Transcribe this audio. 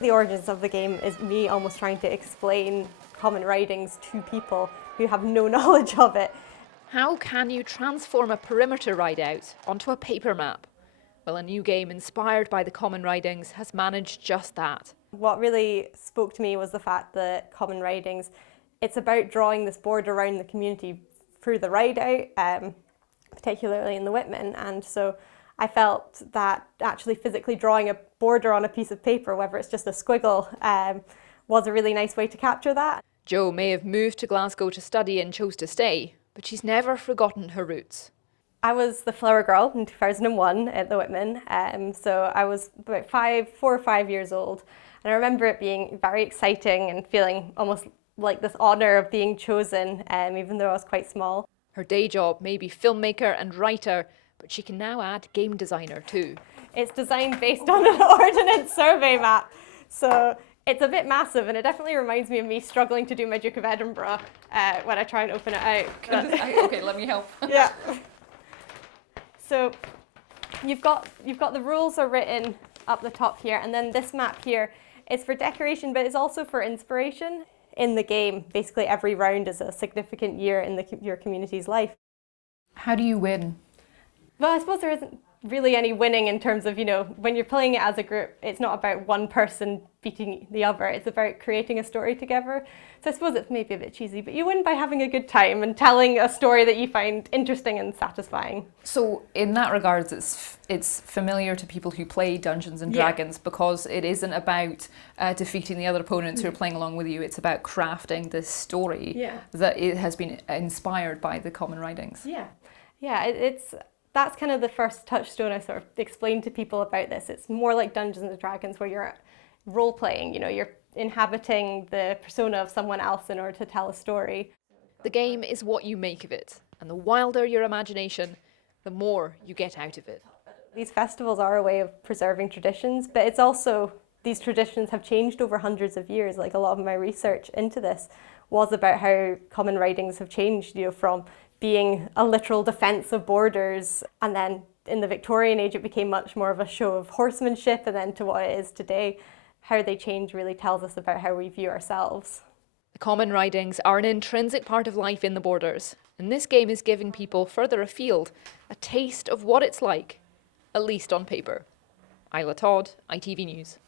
The origins of the game is me almost trying to explain common ridings to people who have no knowledge of it. How can you transform a perimeter rideout onto a paper map? Well, a new game inspired by the common ridings has managed just that. What really spoke to me was the fact that common ridings, it's about drawing this border around the community through the rideout, particularly in the Whitman, and so I felt that actually physically drawing a border on a piece of paper, whether it's just a squiggle, was a really nice way to capture that. Jo may have moved to Glasgow to study and chose to stay, but she's never forgotten her roots. I was the flower girl in 2001 at the Whitman, so I was about 4 or 5 years old, and I remember it being very exciting and feeling almost like this honour of being chosen, even though I was quite small. Her day job may be filmmaker and writer, but she can now add game designer too. It's designed based on an ordnance survey map, so it's a bit massive, and it definitely reminds me of me struggling to do my Duke of Edinburgh when I try and open it out. Okay, let me help. Yeah. So you've got the rules are written up the top here, and then this map here is for decoration, but it's also for inspiration. In the game, basically every round is a significant year in your community's life. How do you win? Well, I suppose there isn't really any winning in terms of, when you're playing it as a group, it's not about one person beating the other, it's about creating a story together. So I suppose it's maybe a bit cheesy, but you win by having a good time and telling a story that you find interesting and satisfying. So in that regards, it's familiar to people who play Dungeons and Dragons, because it isn't about defeating the other opponents who are playing along with you, it's about crafting this story that it has been inspired by the common writings. That's kind of the first touchstone I sort of explained to people about this. It's more like Dungeons and Dragons, where you're role-playing, you're inhabiting the persona of someone else in order to tell a story. The game is what you make of it, and the wilder your imagination, the more you get out of it. These festivals are a way of preserving traditions, but it's also, these traditions have changed over hundreds of years. Like, a lot of my research into this was about how common writings have changed, from being a literal defence of borders, and then in the Victorian age it became much more of a show of horsemanship, and then to what it is today. How they change really tells us about how we view ourselves. The common writings are an intrinsic part of life in the Borders, and this game is giving people further afield a taste of what it's like, at least on paper. Isla Todd, ITV News.